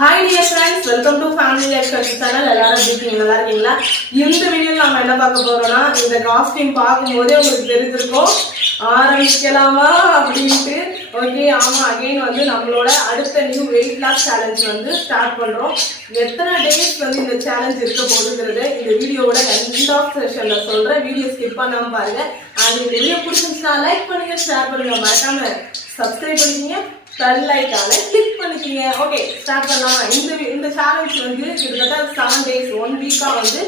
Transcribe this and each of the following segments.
Hi dear friends, welcome to Family Lifestyle channel. எல்லாரும் எப்படி நல்லா இருக்கீங்களா? இந்த வீடியோல நாம என்ன பார்க்க போறோம்னா இந்த காஸ்டியூம் பாக்கும்போதே உங்களுக்கு தெரிஞ்சிருக்கும் ஆரம்பிக்கலாமா அப்படினு. ஓகே, ஆமா, அகைன் வந்து நம்மளோட அடுத்த நியூ weight loss challenge வந்து ஸ்டார்ட் பண்றோம். எத்தனை டேஸ் வந்து இந்த சேலஞ்ச் இருக்க போகுதுங்கறதை இந்த வீடியோவோட எண்ட் ஆஃப் செஷன்ல சொல்றேன். வீடியோ ஸ்கிப் பண்ணாம பாருங்க. and இந்த வீடியோ பிடிச்சிருந்தா லைக் பண்ணுங்க, ஷேர் பண்ணுங்க, மறக்காம சப்ஸ்கிரைப் பண்ணுங்க, பெல் ஐகானை கிளிக் பண்ணிக்கீங்க. ஓகே, ஸ்டார்ட் பண்ணலாம். இந்த சேலஞ்ச் வந்து கிட்டத்தட்ட 7 days 1 வீக்கா வந்து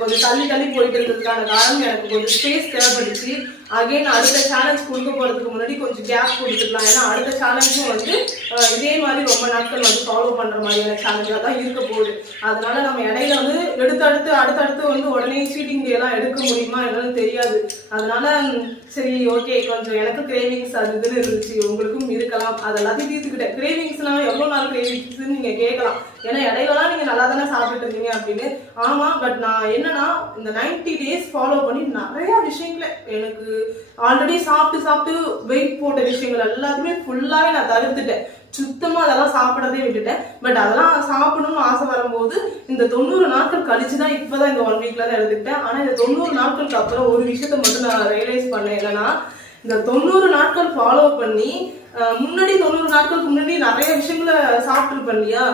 கொஞ்சம் தள்ளி போயிட்டு இருக்கிறதுக்கான காரணம் எனக்கு கொஞ்சம் ஸ்பேஸ் தேவைப்பட்டுச்சு. அகைன் அடுத்த சேலஞ்ச் கொடுக்க போறதுக்கு முன்னாடி கொஞ்சம் கேப் கொடுத்துக்கலாம். ஏன்னா அடுத்த சேலஞ்சும் வந்து இதே மாதிரி ரொம்ப நாட்கள் வந்து ஃபாலோ பண்ற மாதிரியான சேலஞ்சா தான் இருக்க போகுது. அதனால நம்ம இடையில வந்து அடுத்தடுத்து வந்து உடனே சீட்டிங் டே எல்லாம் எடுக்க முடியுமா என்னன்னு தெரியாது. அதனால சரி, ஓகே, கொஞ்சம் எனக்கு கிரேவிங்ஸ் அது இதுன்னு இருந்துச்சு, உங்களுக்கும் இருக்கலாம். அதெல்லாத்தையும் தீர்த்துக்கிட்டேன். கிரேவிங்ஸ்லாம் எவ்வளவு நாள் கிரேவிங்ஸ் நீங்க கேட்கலாம். ஏன்னா இடையிலலாம் நீங்க நல்லா தானே சாப்பிட்டு இருக்கீங்க அப்படின்னு. ஆமா, பட் நான் என்னன்னா இந்த 90 days ஃபாலோ பண்ணி நிறைய விஷயங்களை எனக்கு ஆல்ரெடி சாப்பிட்டு வெயிட் போட்ட விஷயங்கள் எல்லாத்தையுமே ஃபுல்லாவே நான் தவிர்த்துட்டேன். சுத்தமா அதெல்லாம் சாப்பிடறதே விட்டுட்டேன். பட் அதெல்லாம் சாப்பிடணும்னு ஆசை வரும்போது இந்த 90 நாட்கள் கழிச்சுதான் இப்பதான் இந்த 1 வீக்ல தான் எடுத்துக்கிட்டேன். ஆனா இந்த 90 நாட்களுக்கு அப்புறம் ஒரு விஷயத்த மட்டும் நான் ரியலைஸ் பண்ணேன். என்னன்னா இந்த 90 நாட்கள் ஃபாலோ பண்ணி முன்னாடி 90 நாட்களுக்கு முன்னாடி நிறைய விஷயங்களை சாப்பிட்டுருப்பேன் இல்லையா,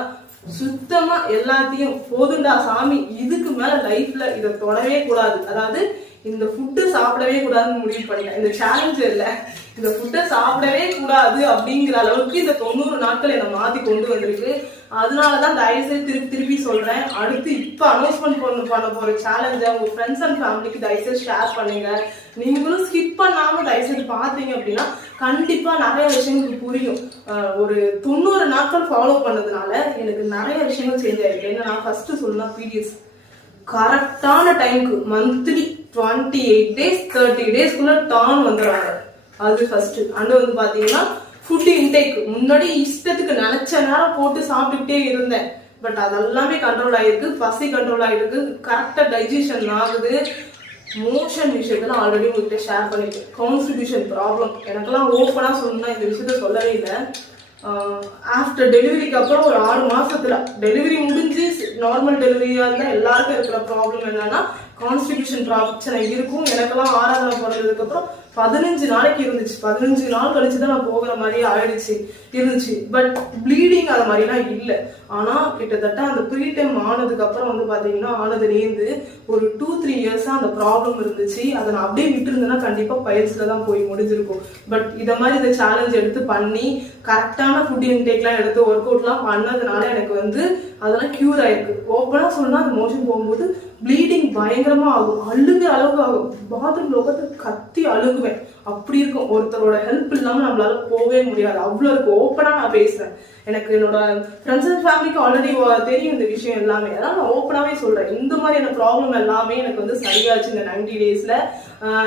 சுத்தமா எல்லாத்தையும் போதுண்டா சாமி, இதுக்கு மேல லைஃப்ல இதை தொடவே கூடாது, அதாவது இந்த ஃபுட்டு சாப்பிடவே கூடாதுன்னு முடிவு பண்ணிட்டேன். இந்த சேலஞ்ச் இல்ல, இந்த ஃபுட்டை சாப்பிடவே கூடாது அப்படிங்கிற அளவுக்கு இந்த 90 நாட்கள் என்னை மாத்தி கொண்டு வந்திருக்கு. அதனாலதான் தயவுசெய்து திருப்பி சொல்றேன், அடுத்து இப்ப அனௌன்ஸ்மெண்ட் பண்ண போற சேலஞ்ச உங்க ஃப்ரெண்ட்ஸ் அண்ட் ஃபேமிலிக்கு தயவுசெய்து ஷேர் பண்ணுங்க. நீங்களும் ஸ்கிப் பண்ணாம தயவுசெய்து பாத்தீங்க அப்படின்னா கண்டிப்பா நிறைய விஷயங்களுக்கு புரியும். ஒரு 90 நாட்கள் ஃபாலோ பண்ணதுனால எனக்கு நிறைய விஷயங்கள் சேஞ்ச் ஆயிருக்கு. ஏன்னா நான் ஃபர்ஸ்ட் சொல்லலாம், பீரியட்ஸ் கரெக்டான டைமுக்கு மந்த்லி 28 days 30 daysக்குள்ள டான் வந்துடுறாங்க. அது ஃபர்ஸ்ட். அண்ட் வந்து பாத்தீங்கன்னா ஃபுட் இன்டேக் முன்னாடி இஷ்டத்துக்கு நினைச்ச நேரம் போட்டு சாப்பிட்டுக்கிட்டே இருந்தேன். பட் அதெல்லாமே கண்ட்ரோல் ஆயிருக்கு. பசி கண்ட்ரோல் ஆயிருக்கு. கரெக்டா டைஜஷன் ஆகுது. மோஷன் விஷயத்துல ஆல்ரெடி உங்ககிட்ட ஷேர் பண்ணிட்டேன். கான்ஸ்டிபியூஷன் ப்ராப்ளம் எனக்கெல்லாம் ஓப்பனா சொல்லணும்னா இந்த விஷயத்த சொல்லவே இல்லை. ஆஃப்டர் டெலிவரிக்கு அப்புறம் ஒரு 6 மாசத்துல டெலிவரி முடிஞ்சு நார்மல் டெலிவரியா இருந்தா எல்லாருக்கும் இருக்கிற ப்ராப்ளம் என்னன்னா கான்ஸ்டிபியூஷன் பிரச்சனை இருக்கும். எனக்கெல்லாம் 6ஆவது பிறந்ததுக்கு அப்புறம் 15 நாளைக்கு இருந்துச்சு. 15 நாள் கழிச்சுதான் நான் போகிற மாதிரி இருந்துச்சு. பட் ப்ளீடிங் அது மாதிரிலாம் இல்லை. ஆனா கிட்டத்தட்ட அந்த ப்ரீ டைம் ஆனதுக்கு அப்புறம் வந்து பாத்தீங்கன்னா ஆனதுலேருந்து ஒரு 2-3 இயர்ஸா அந்த ப்ராப்ளம் இருந்துச்சு. அதை நான் அப்படியே விட்டு இருந்தேன்னா கண்டிப்பா பைல்ஸ்ல தான் போய் முடிஞ்சிருக்கும். பட் இதை மாதிரி இந்த சேலஞ்ச் எடுத்து பண்ணி கரெக்டான ஃபுட் இன்டேக்லாம் எடுத்து ஒர்க் அவுட்லாம் பண்ணதுனால எனக்கு வந்து அதெல்லாம் கியூர் ஆயிருக்கு. ஓப்பனா சொன்னா அந்த மோஷன் போகும்போது ப்ளீடிங் பயங்கரமா ஆகும். அழுகு அளவுக்கு ஆகும். பாத்ரூம்ல உட்காந்து கத்தி அழுகுவேன். அப்படி இருக்கும். ஒருத்தரோட ஹெல்ப் இல்லாம நம்மளால போவே முடியாது. அவ்வளவு இருக்கு. ஓப்பனா நான் பேசுறேன். எனக்கு என்னோட ஃப்ரெண்ட்ஸ் அண்ட் ஃபேமிலிக்கு ஆல்ரெடி தெரியும் இந்த விஷயம் எல்லாமே. அதான் நான் ஓப்பனாவே சொல்றேன். இந்த மாதிரியான ப்ராப்ளம் எல்லாமே எனக்கு வந்து சரியாச்சு இந்த 90 daysல.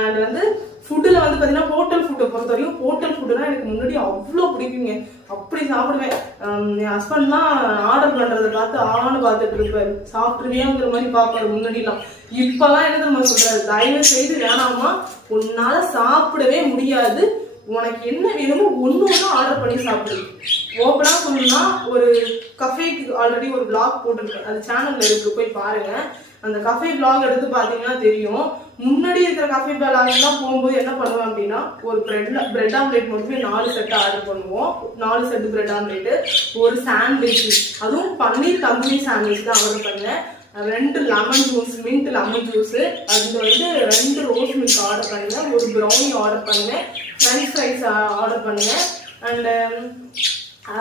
அண்ட் வந்து ஃபுட்டுல வந்து பாத்தீங்கன்னா ஹோட்டல் ஃபுட்டை பொறுத்த வரைக்கும் ஹோட்டல் ஃபுட்டுனா எனக்கு முன்னாடி அவ்வளோ பிடிக்குங்க. அப்படி சாப்பிடுவேன். என் ஹஸ்பண்ட்லாம் ஆர்டர் பண்றதை பார்த்துட்டு இருப்பாரு. சாப்பிட்டுருவியாங்கிற மாதிரி பாப்பாரு முன்னாடிலாம். இப்பெல்லாம் என்ன தெரியுமா சொல்றாரு, தயவு செய்து வேணாமா, உன்னால சாப்பிடவே முடியாது, உனக்கு என்ன வேணுமோ ஒண்ணு ஆர்டர் பண்ணி சாப்பிடு. ஓப்பனா சொல்லணும்னா ஒரு கஃபேக்கு ஆல்ரெடி ஒரு பிளாக் போட்டிருக்கேன். அது சேனல்ல இருக்கு, போய் பாருங்க. அந்த கஃபே பிளாக் எடுத்து பாத்தீங்கன்னா தெரியும். முன்னாடி இருக்கிற கஃபே பிளாக்லாம் போகும்போது என்ன பண்ணுவோம் அப்படின்னா ஒரு பிரெட் ஆம்லேட் மட்டுமே 4 செட் ஆர்டர் பண்ணுவோம். 4 செட் பிரெட் ஆம்லேட், ஒரு சாண்ட்விச், அதுவும் பன்னீர் தந்தூரி சாண்ட்விச் தான் ஆர்டர் பண்ணேன். 2 lemon juice, mint lemon juice, அது வந்து 2 ரோஸ் மில்க் ஆர்டர் பண்ணுங்க, ஒரு ப்ரௌனி ஆர்டர் பண்ணுங்க, ஃப்ரெஞ்ச் ஃப்ரைஸ் ஆர்டர் பண்ணுங்க. அண்ட்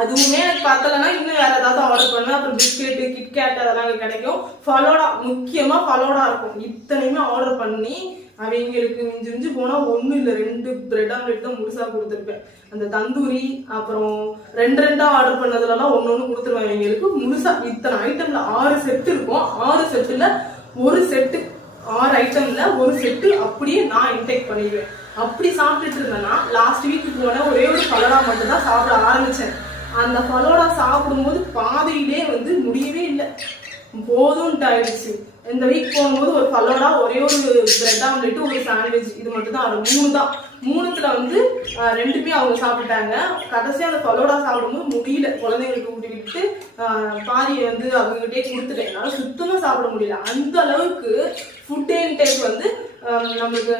அதுவுமே எனக்கு பார்த்தலன்னா இன்னும் வேற ஏதாவது ஆர்டர் பண்ணுவேன். அப்புறம் பிஸ்கெட்டு, கிட்கேட் அதெல்லாம் கிடைக்கும். ஃபலோடா, முக்கியமா ஃபலோடா இருக்கும். இத்தனையுமே ஆர்டர் பண்ணி அவங்களுக்கு மிஞ்சி போனா 1 இல்ல 2 பிரெட் ஆம்லெட் தான் முழுசா கொடுத்துருப்பேன். அந்த தந்தூரி அப்புறம் 2 ஆர்டர் பண்ணதுலாம் ஒன்னு கொடுத்துருவேன் அவங்களுக்கு முழுசா. இத்தனை ஐட்டம்ல 6 செட் இருக்கும். 6 செட்டுல ஒரு செட்டு 6 ஐட்டம்ல ஒரு செட்டு அப்படியே நான் இன்டேக் பண்ணிடுவேன். அப்படி சாப்பிட்டுட்டு இருந்தேன்னா லாஸ்ட் வீக் போன ஒரே ஒரு ஃபலோடா மட்டும் தான் சாப்பிட ஆரம்பிச்சேன். அந்த ஃபலோடா சாப்பிடும்போது பாதியிலே வந்து முடியவே இல்லை. போதும்ட்டு ஆயிடுச்சு. இந்த வீக் போகும்போது ஒரு ஃபலோடா, ஒரே ஒரு பிரெட் ஆம்லெட், ஒரு சாண்ட்விச், இது மட்டும் தான். அது 3 தான். 3த்துல வந்து 2மே அவங்க சாப்பிட்டாங்க. கடைசியா அந்த ஃபலோடா சாப்பிடும்போது முடியல, குழந்தைங்களுக்கு ஊட்டிக்கிட்டு பாதியை வந்து அவங்ககிட்டே கொடுத்துட்டேன். என்னால சுத்தமா சாப்பிட முடியல. அந்த அளவுக்கு ஃபுட் இன்டேக் வந்து நம்மளுக்கு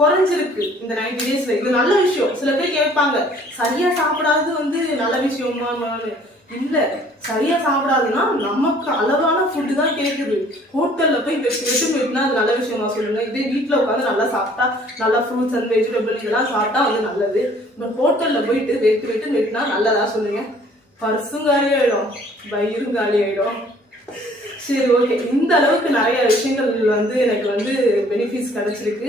குறைஞ்சிருக்கு இந்த 90 டேஸ்ல. இது நல்ல விஷயம். சில பேர் கேட்பாங்க, சரியா சாப்பிடாதது வந்து நல்ல விஷயமான்னு. இல்ல, சரியா சாப்பிடாதுன்னா நமக்கு அளவான ஃபுட்டு தான் கேட்குது. ஹோட்டல்ல போய் வெட்டுனா அது நல்ல விஷயமா சொல்லுங்க. இதே வீட்டுல உட்காந்து நல்லா சாப்பிட்டா, நல்லா ஃப்ரூட்ஸ் அண்ட் வெஜிடபிள் இதெல்லாம் சாப்பிட்டா வந்து நல்லது. பட் ஹோட்டல்ல போயிட்டு வெட்டுனா நல்லதா சொல்லுங்க? பர்சும் காலி ஆயிடும், வயிறும் காலி ஆயிடும். சரி, ஓகே. இந்த அளவுக்கு நிறைய விஷயங்கள் வந்து எனக்கு வந்து பெனிஃபிட்ஸ் கிடைச்சிருக்கு.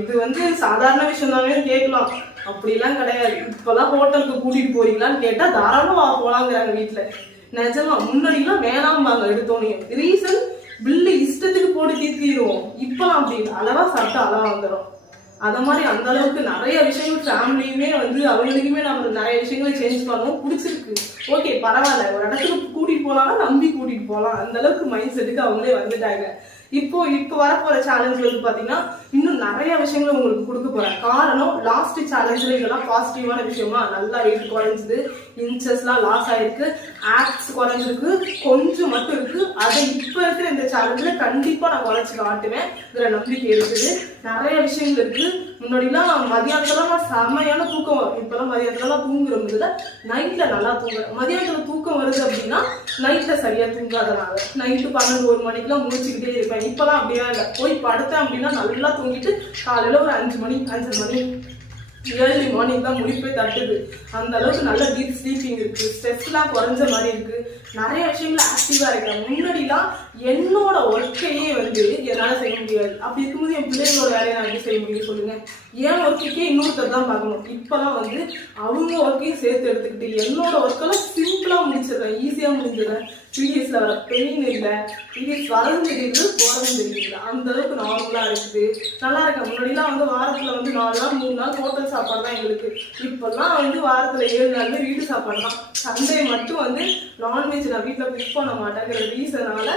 இது வந்து சாதாரண விஷயம் தானே கேட்கலாம், அப்படிலாம் கிடையாது. இப்பெல்லாம் ஹோட்டலுக்கு கூட்டிட்டு போறீங்களான்னு கேட்டா தாராளமா போலாங்கிறாங்க வீட்டுல. நிஜமா முன்னாடிலாம் வேணாம்பாங்க எடுத்தோன்னே. ரீசன், பில்லு இஷ்டத்துக்கு போட்டு தீர்த்திடுவோம். இப்பெல்லாம் அப்படி அளவா சாப்பிட்டா அளவா வந்துடும். அத மாதிரி அந்த அளவுக்கு நிறைய விஷயங்கள் ஃபேமிலியுமே வந்து அவங்களுக்குமே நம்ம நிறைய விஷயங்களை சேஞ்ச் பண்ணுவோம். பிடிச்சிருக்கு, ஓகே பரவாயில்ல, ஒரு இடத்துக்கு கூட்டிட்டு போனாலும் நம்பி கூட்டிட்டு போகலாம், அந்த அளவுக்கு மைண்ட் செட்டுக்கு அவங்களே வந்துட்டாங்க. இப்போ வரப்போற சேலஞ்ச் வந்து பாத்தீங்கன்னா இன்னும் நிறைய விஷயங்கள் உங்களுக்கு கொடுக்க போறேன். காரணம், லாஸ்ட் சேலஞ்சில் இதெல்லாம் பாசிட்டிவான விஷயமா, நல்லா வெயிட் குறைஞ்சிது, இன்ச்சஸ்லாம் லாஸ் ஆயிருக்கு, ஆக்ட்ஸ் குறைஞ்சிருக்கு, கொஞ்சம் மட்டும் இருக்கு. அதை இப்ப இருக்கிற இந்த சேலஞ்சில் கண்டிப்பா நான் குறைச்சி காட்டுவேன். இதுல நம்பிக்கை இருக்குது. நிறைய விஷயங்கள் இருக்கு. முன்னாடிலாம் மதியானத்துலாம் செம்மையான தூக்கம் வரும். இப்பெல்லாம் மதியானத்துலாம் தூங்குறோம் இல்லை, நைட்ல நல்லா தூங்குறேன். மதியானத்துல தூக்கம் வருது அப்படின்னா நைட்ல சரியா தூங்காதனால நைட்டு 12-1 மணிக்கெல்லாம் முடிச்சுக்கிட்டே இருப்பேன். இப்பெல்லாம் அப்படியா இல்லை, போய் படுத்தேன் அப்படின்னா நல்லா தூங்கிட்டு காலையில ஒரு 5 மணி 5:30 மணி ஏர்லி மார்னிங் தான் முடிப்பே தட்டுது. அந்த அளவுக்கு நல்ல டீப் ஸ்லீப்பிங் இருக்கு, ஸ்ட்ரெஸ்லாம் குறைஞ்ச மாதிரி இருக்கு, நிறைய விஷயங்கள் ஆக்டிவா இருக்கேன். முன்னாடிலாம் என்னோட ஒர்க்கையே வந்து என்னால செய்ய முடியாது. அப்படி இருக்கும்போது என் பிள்ளைங்களோட வேலையை நான் எப்படி செய்ய முடியும் சொல்லுங்க? என் ஒர்க்குக்கே இன்னொருத்தர் தான் பார்க்கணும். இப்பெல்லாம் வந்து அவங்க ஒர்க்கையும் சேர்த்து எடுத்துக்கிட்டு என்னோட ஒர்க்கெல்லாம் சிம்பிளா முடிச்சிடுறேன், ஈஸியா முடிஞ்சிடுறேன். பீரியட்ஸ்ல வர பெயின் இல்லை, பீரியட்ஸ் வரதும் தெரியுது, போறதும் தெரியுது. அந்த அளவுக்கு நார்மலா இருக்குது, நல்லா இருக்கேன். முன்னாடிலாம் வந்து வாரத்துல வந்து 4 நாள் 3 நாள் ஹோட்டல் சாப்பாடு தான் எங்களுக்கு. இப்பெல்லாம் வந்து வாரத்துல 7 நாள் வீட்டு சாப்பாடு தான். சண்டே மட்டும் வந்து நான்வெஜ் நான் வீட்டுல குக் பண்ண மாட்டேங்கிற ரீசனால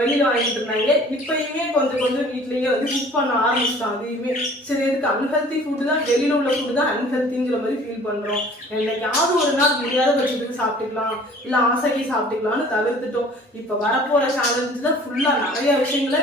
வெளியில வாங்கிட்டு இருந்தாங்க. இப்பயுமே கொஞ்சம் கொஞ்சம் வீட்லயே வந்து குக் பண்ண ஆரம்பிச்சிட்டோம். அதையுமே சரி, எதுக்கு அன்ஹெல்தி ஃபுட்டு தான், வெளியில உள்ள ஃபுட்டு தான் அன்ஹெல்திங்கிற மாதிரி ஃபீல் பண்றோம். என்னைக்காவது ஒரு நாள் முடியாத பட்சத்துக்கு சாப்பிட்டுக்கலாம், இல்ல ஆசைக்கு சாப்பிட்டுக்கலாம்னு தவிர்த்துட்டோம். இப்ப வரப்போற சேலஞ்சு தான் ஃபுல்லா நிறைய விஷயங்களை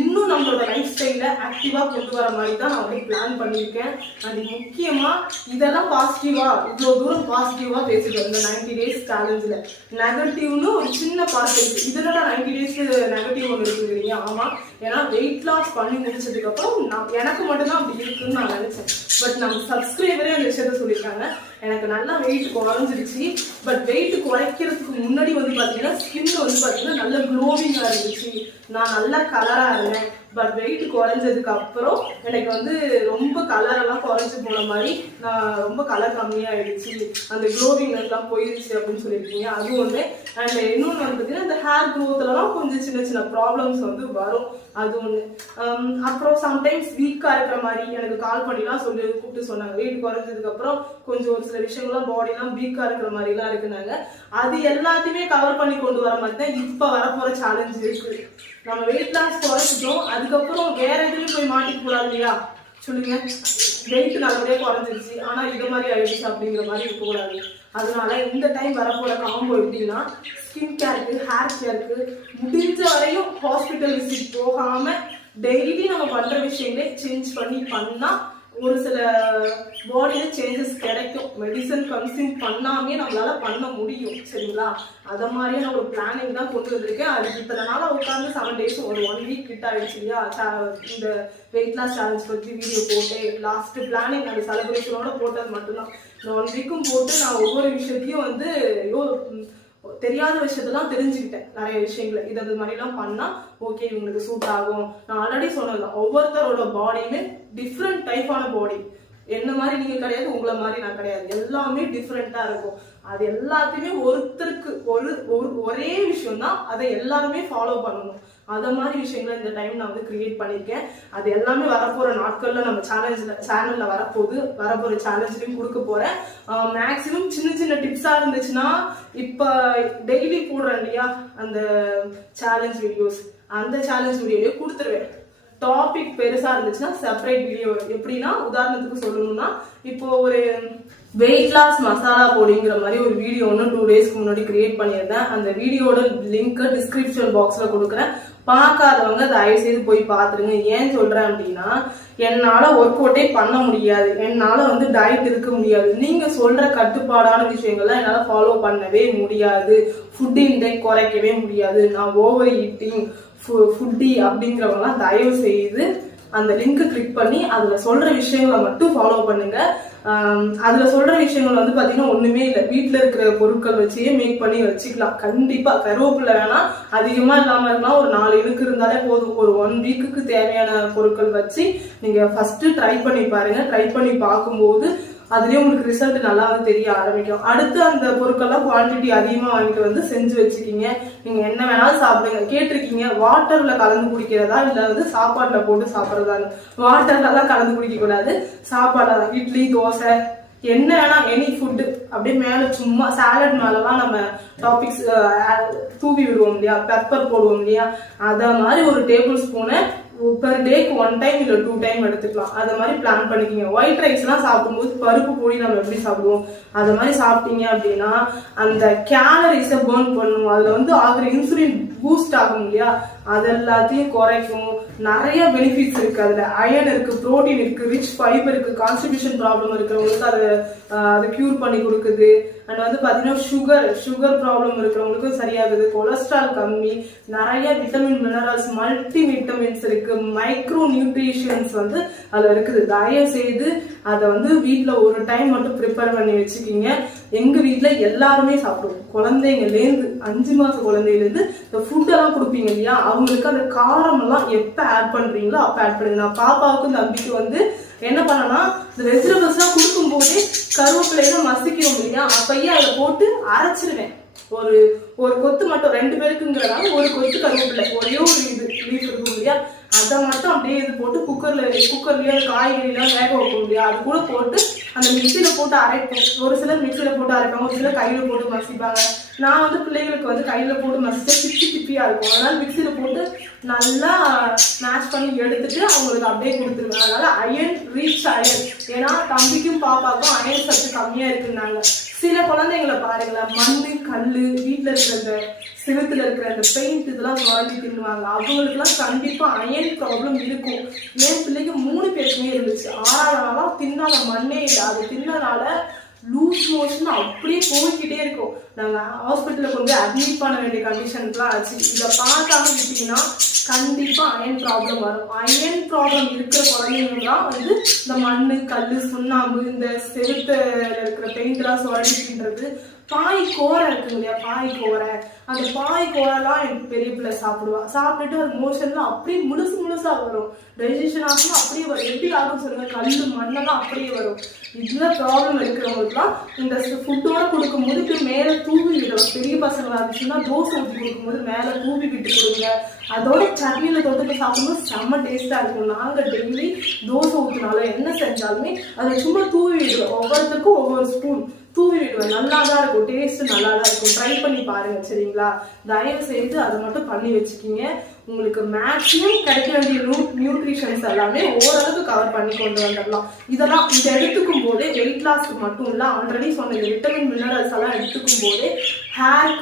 இன்னும் நம்மளோட லைஃப் ஸ்டைல ஆக்டிவா கொண்டு வர மாதிரி தான் நான் வந்து பிளான் பண்ணியிருக்கேன். அது முக்கியமா இதெல்லாம் பாசிட்டிவா, இவ்வளவு தூரம் பாசிட்டிவா பேசிட்டு இந்த 90 டேஸ் சேலஞ்சில் நெகட்டிவ்னு ஒரு சின்ன பார்ட் இருக்கு. இதனால 90 டேஸ் நெகட்டிவ் ஒன்று இருக்குங்கிறீங்க. ஆமா, ஏன்னா வெயிட் லாஸ் பண்ணி முடிச்சதுக்கு அப்புறம் எனக்கு மட்டும்தான் அப்படி இருக்குன்னு நான் நினைச்சேன். பட் நம்ம சப்ஸ்கிரைபரே அந்த விஷயத்த சொல்லியிருக்காங்க, எனக்கு நல்லா வெயிட் குறைஞ்சிருச்சு. பட் வெயிட் குறைக்கிறதுக்கு முன்னாடி வந்து பாத்தீங்கன்னா ஸ்கின் வந்து பாத்தீங்கன்னா நல்ல க்ளோவிங்கா இருந்துச்சு, நான் நல்லா கலரா இருந்தேன். பட் வெயிட் குறைஞ்சதுக்கு அப்புறம் எனக்கு வந்து ரொம்ப கலரெல்லாம் குறைஞ்சு போன மாதிரி, நான் ரொம்ப கலர் கம்மியாயிடுச்சு, அந்த க்ளோவிங் எல்லாம் போயிடுச்சு அப்படின்னு சொல்லியிருக்கீங்க. அது ஒன்று. அண்ட் இன்னொன்று வந்து பார்த்தீங்கன்னா இந்த ஹேர் க்ரோத்லலாம் கொஞ்சம் சின்ன சின்ன ப்ராப்ளம்ஸ் வந்து வரும், அது ஒன்று. அப்புறம் சம்டைம்ஸ் வீக்காக இருக்கிற மாதிரி எனக்கு கால் பண்ணிலாம் கூப்பிட்டு சொன்னாங்க. வெயிட் குறைஞ்சதுக்கு அப்புறம் கொஞ்சம் ஒரு சில விஷயங்கள்லாம் பாடிலாம் வீக்காக இருக்கிற மாதிரிலாம் இருக்குனாங்க. அது எல்லாத்தையுமே கவர் பண்ணி கொண்டு வர மாதிரி தான் இப்போ வரப்போகிற சேலஞ்ச் இருக்கு. நம்ம வெயிட் லாஸ் குறைச்சிட்டோம், அதுக்கப்புறம் வேற எதுலையும் போய் மாட்டிக்க கூடாது இல்லையா சொல்லுங்க? வெயிட் நல்லபடியாக குறைஞ்சிருச்சு, ஆனா இது மாதிரி ஆயிடுச்சு அப்படிங்கிற மாதிரி இருக்கக்கூடாது. அதனால இந்த டைம் வரப்போற காம்போ எப்படின்னா, ஸ்கின் கேருக்கு, ஹேர் கேருக்கு முடிஞ்ச வரையும் ஹாஸ்பிட்டல் விசிட் போகாம டெய்லி நம்ம பண்ற விஷயங்களே சேஞ்ச் பண்ணா ஒரு சில பாடியில சேஞ்சஸ் கிடைக்கும். மெடிசன் கன்சியூம் பண்ணாமே நம்மளால பண்ண முடியும், சரிங்களா? அத மாதிரியான ஒரு பிளானிங் தான் கொண்டு வந்திருக்கேன். அதுக்கு இத்தனை நாளா உட்காந்து 7 டேஸ் ஒரு 1 வீக் கிட்ட ஆயிடுச்சு இல்லையா இந்த வெயிட் லாஸ் சேலஞ்ச் பற்றி வீடியோ போட்டு லாஸ்ட் பிளானிங் அந்த செலிப்ரேஷனோட போட்டது மட்டும்தான். இந்த 1 வீக்கும் போட்டு நான் ஒவ்வொரு விஷயத்தையும் வந்து தெரியாத விஷயத்தெல்லாம் தெரிஞ்சுக்கிட்டேன், நிறைய விஷயங்களை. இது மாதிரிலாம் பண்ணா ஓகே இவங்களுக்கு சூட் ஆகும். நான் ஆல்ரெடி சொன்னேன், ஒவ்வொருத்தரோட பாடியுமே டிஃப்ரெண்ட் டைப்பான பாடி. என்ன மாதிரி நீங்க கிடையாது, உங்களை மாதிரி நான் கிடையாது, எல்லாமே டிஃப்ரெண்டா இருக்கும். அது எல்லாத்தையுமே ஒருத்தருக்கு ஒரே விஷயம் தான், அதை எல்லாருமே ஃபாலோ பண்ணணும். அதை மாதிரி விஷயங்களை இந்த டைம் நான் வந்து கிரியேட் பண்ணியிருக்கேன். அது எல்லாமே வரப்போகிற நாட்களில் நம்ம சேனலில் வரப்போகிற சேலஞ்சிலையும் கொடுக்க போகிறேன். மேக்ஸிமம் சின்ன சின்ன டிப்ஸாக இருந்துச்சுன்னா இப்போ டெய்லி போடுறேன் இல்லையா அந்த சேலஞ்ச் வீடியோஸ், அந்த சேலஞ்ச் வீடியோலேயே கொடுத்துருவேன். டாபிக் பெருசா இருந்துச்சுன்னா செப்பரேட் வீடியோ. எப்படின்னா உதாரணத்துக்கு சொல்லணும்னா இப்போ ஒரு வெயிட் லாஸ் மசாலா பொடிங்கிற மாதிரி ஒரு வீடியோ ஒன்று 2 டேஸ்க்கு முன்னாடி கிரியேட் பண்ணியிருந்தேன். அந்த வீடியோட லிங்க் டிஸ்கிரிப்ஷன் பாக்ஸ்ல கொடுக்குறேன். பார்க்காதவங்க தயவு செய்து போய் பார்த்துருங்க. ஏன் சொல்றேன் அப்படின்னா என்னால ஒர்க் அவுட்டே பண்ண முடியாது, என்னால வந்து டயட் இருக்க முடியாது, நீங்க சொல்ற கட்டுப்பாடான விஷயங்கள்லாம் என்னால ஃபாலோ பண்ணவே முடியாது, ஃபுட் இன்டேக் குறைக்கவே முடியாது, நான் ஓவர் ஈட்டிங் ஃபுட்டி அப்படிங்கிறவங்கலாம் தயவு செய்து அந்த லிங்க் கிளிக் பண்ணி அதுல சொல்ற விஷயங்களை மட்டும் ஃபாலோ பண்ணுங்க. அதுல சொல்ற விஷயங்கள் வந்து பாத்தீங்கன்னா ஒண்ணுமே இல்லை, வீட்டுல இருக்கிற பொருட்கள் வச்சே மேக் பண்ணி வச்சுக்கலாம். கண்டிப்பா கருவேப்பிலை வேணா அதிகமா இல்லாம இருக்கலாம், ஒரு 4 இனுக்கு இருந்தாலே போதும். ஒரு 1 வீக்குக்கு தேவையான பொருட்கள் வச்சு நீங்க ஃபர்ஸ்ட் ட்ரை பண்ணி பாருங்க. ட்ரை பண்ணி பார்க்கும்போது அதுலயும் உங்களுக்கு ரிசல்ட் நல்லா வந்து தெரிய ஆரம்பிக்கும். அடுத்து அந்த பொருட்கள்லாம் குவான்டிட்டி அதிகமா வாங்கிட்டு வந்து செஞ்சு வச்சுக்கிங்க. நீங்க என்ன வேணாலும் சாப்பிடுங்க. கேட்டிருக்கீங்க வாட்டர்ல கலந்து குடிக்கிறதா இல்ல வந்து சாப்பாட்டுல போட்டு சாப்பிட்றதான்னு. வாட்டர்ல எல்லாம் கலந்து குடிக்க கூடாது, சாப்பாடுல தான். இட்லி தோசை என்ன வேணா எனி ஃபுட்டு அப்படியே மேல சும்மா சாலட் மேலலாம் நம்ம டாபிக்ஸ் தூவி விடுவோம் இல்லையா, பெப்பர் போடுவோம் இல்லையா, அத மாதிரி ஒரு டேபிள் ஸ்பூனை பெர் டேக்கு 1 டைம் இல்லை 2 டைம் எடுத்துக்கலாம். அதை மாதிரி பிளான் பண்ணிக்கிங்க. ஒயிட் ரைஸ் எல்லாம் சாப்பிடும்போது பருப்பு பொடி நம்ம எப்படி சாப்பிடுவோம் அது மாதிரி சாப்பிட்டீங்க அப்படின்னா அந்த கேலரிஸை பர்ன் பண்ணும். அதுல வந்து ஆகிற இன்சுலின் பூஸ்ட் ஆகும் இல்லையா, அது எல்லாத்தையும் குறைக்கும். நிறைய பெனிஃபிட்ஸ் இருக்கு. அதுல அயர்ன் இருக்கு, புரோட்டீன் இருக்கு, ரிச் ஃபைபர் இருக்கு. கான்ஸ்டிபேஷன் ப்ராப்ளம் இருக்கிறவங்களுக்கு அதை கியூர் பண்ணி கொடுக்குது. அண்ட் வந்து பாத்தீங்கன்னா சுகர் ப்ராப்ளம் இருக்கிறவங்களுக்கும் சரியாகுது. கொலஸ்ட்ரால் கம்மி, நிறைய விட்டமின் மினரல்ஸ் மல்டி விட்டமின்ஸ் இருக்கு, மைக்ரோ நியூட்ரிஷன்ஸ் வந்து அதுல இருக்குது. தயவு செய்து அதை வந்து வீட்டுல ஒரு டைம் மட்டும் ப்ரிப்பேர் பண்ணி வச்சுக்கிங்க. எங்க வீட்டுல எல்லாருமே சாப்பிடுவோம், குழந்தைங்கலேருந்து 5 மாச குழந்தையிலேருந்து இந்த ஃபுட் எல்லாம் கொடுப்பீங்க இல்லையா, அவங்களுக்கு அந்த காரம் எல்லாம் எப்ப ஆட் பண்றீங்களோ அப்ப ஆட் பண்ணுங்க. நான் பாப்பாவுக்கும் தம்பிக்கு வந்து என்ன பண்ணனா இந்த வெஜிடபிள்ஸ் எல்லாம் கொடுக்கும் போதே கருவேப்பிலையில மசிக்கிறோம் இல்லையா, அப்பயே அதை போட்டு அரைச்சிருவேன். ஒரு கொத்து மட்டும் 2 பேருக்குங்கிறதால ஒரு கொத்து கருவேப்பிலை, ஒரே ஒரு லீஃப் இருக்கும் இல்லையா, அதை மட்டும் அப்படியே இது போட்டு குக்கர்லயோ காய்கறிலாம் வேக வைப்போம் இல்லையா, அது கூட போட்டு அந்த மிக்சியில போட்டு அரைப்போம். ஒரு சிலர் மிக்சியில போட்டு அரைப்பாங்க, ஒரு சிலர் கையில போட்டு மசிப்பாங்க. நான் வந்து பிள்ளைகளுக்கு வந்து கையில போட்டு மசிச்சா திப்பியா இருக்கும், அதனால மிக்சியில போட்டு நல்லா மேஷ் பண்ணி எடுத்துட்டு அவங்களுக்கு அப்படியே கொடுத்துருவேன். அதனால ரிச் அயன், ஏன்னா தம்பிக்கும் பாப்பாக்கும் அயன் சத்து கம்மியா இருக்குன்னாங்க. சில குழந்தைங்களை பாருங்களேன், மண்ணு கல்லு வீட்டுல இருக்கிற அந்த செவுத்துல இருக்கிற அந்த பெயிண்ட் இதெல்லாம் சுரண்டி தின்னுவாங்க. அவங்களுக்கு எல்லாம் கண்டிப்பா அயன் ப்ராப்ளம் இருக்கும். என் பிள்ளைக்கு 3 பேருக்குமே இருந்துச்சு. 6ஆவது நாளா தின்னால மண்ணே இல்லை, அது தின்னனால லூஸ் மோஷன் அப்படியே போய்கிட்டே இருக்கும். நாங்க ஹாஸ்பிட்டல்ல கொண்டு போய் அட்மிட் பண்ண வேண்டிய கண்டிஷன்ஸ்லாம் ஆச்சு. இதை பார்க்காம விட்டீங்கன்னா கண்டிப்பா அயன் ப்ராப்ளம் வரும். அயன் ப்ராப்ளம் இருக்கிற குழந்தைங்கலாம் வந்து இந்த மண்ணு கல்லு சுண்ணாம்பு இந்த செவுத்துல இருக்கிற பெயிண்ட் எல்லாம் சுரண்டின்றது. பாய் கோரை இருக்கு இல்லையா, பாய் கோரை, அந்த பாய் கோரெல்லாம் எனக்கு பெரிய பிள்ளை சாப்பிடுவா. சாப்பிட்டுட்டு அது மோஷன்லாம் அப்படியே முழுசா வரும். டைஜஷன் ஆகும் அப்படியே வரும். எப்படி ஆகும் சொல்லுங்க, கல்லு மண்ணெல்லாம் அப்படியே வரும். இதுல ப்ராப்ளம் இருக்கிறவங்களுக்குலாம் இந்த ஃபுட்டோட கொடுக்கும்போது இப்போ மேலே தூவி விடும். பெரிய பசங்களா இருந்துச்சுன்னா தோசை ஊற்றி கொடுக்கும்போது மேலே தூவி விட்டு கொடுங்க. அதோட சட்னியில தொட்டுட்டு சாப்பிடும்போது செம்ம டேஸ்டா இருக்கும். நாங்க டெய்லி தோசை ஊற்றினாலும் என்ன செஞ்சாலுமே அதை சும்மா தூவி விடுவோம். ஒவ்வொருத்தருக்கும் ஒவ்வொரு ஸ்பூன் தூவி விடுவேன். நல்லா தான் இருக்கும், டேஸ்ட் நல்லா தான் இருக்கும். ட்ரை பண்ணி பாருங்க சரிங்களா. தயவு செய்து அதை மட்டும் பண்ணி வச்சுக்கிங்க. உங்களுக்கு மேக்ஸிமம் கிடைக்க வேண்டிய நியூட்ரிஷன்ஸ் எல்லாமே ஓரளவுக்கு கவர் பண்ணி கொண்டு வந்துடலாம். இதை எடுத்துக்கும் போதே வெயிட் லாஸ்க்கு மட்டும் இல்லை, ஆல்ரெடி சொன்ன இந்த விட்டமின் மினரல்ஸ் எல்லாம் எடுத்துக்கும் போதே ஹேர்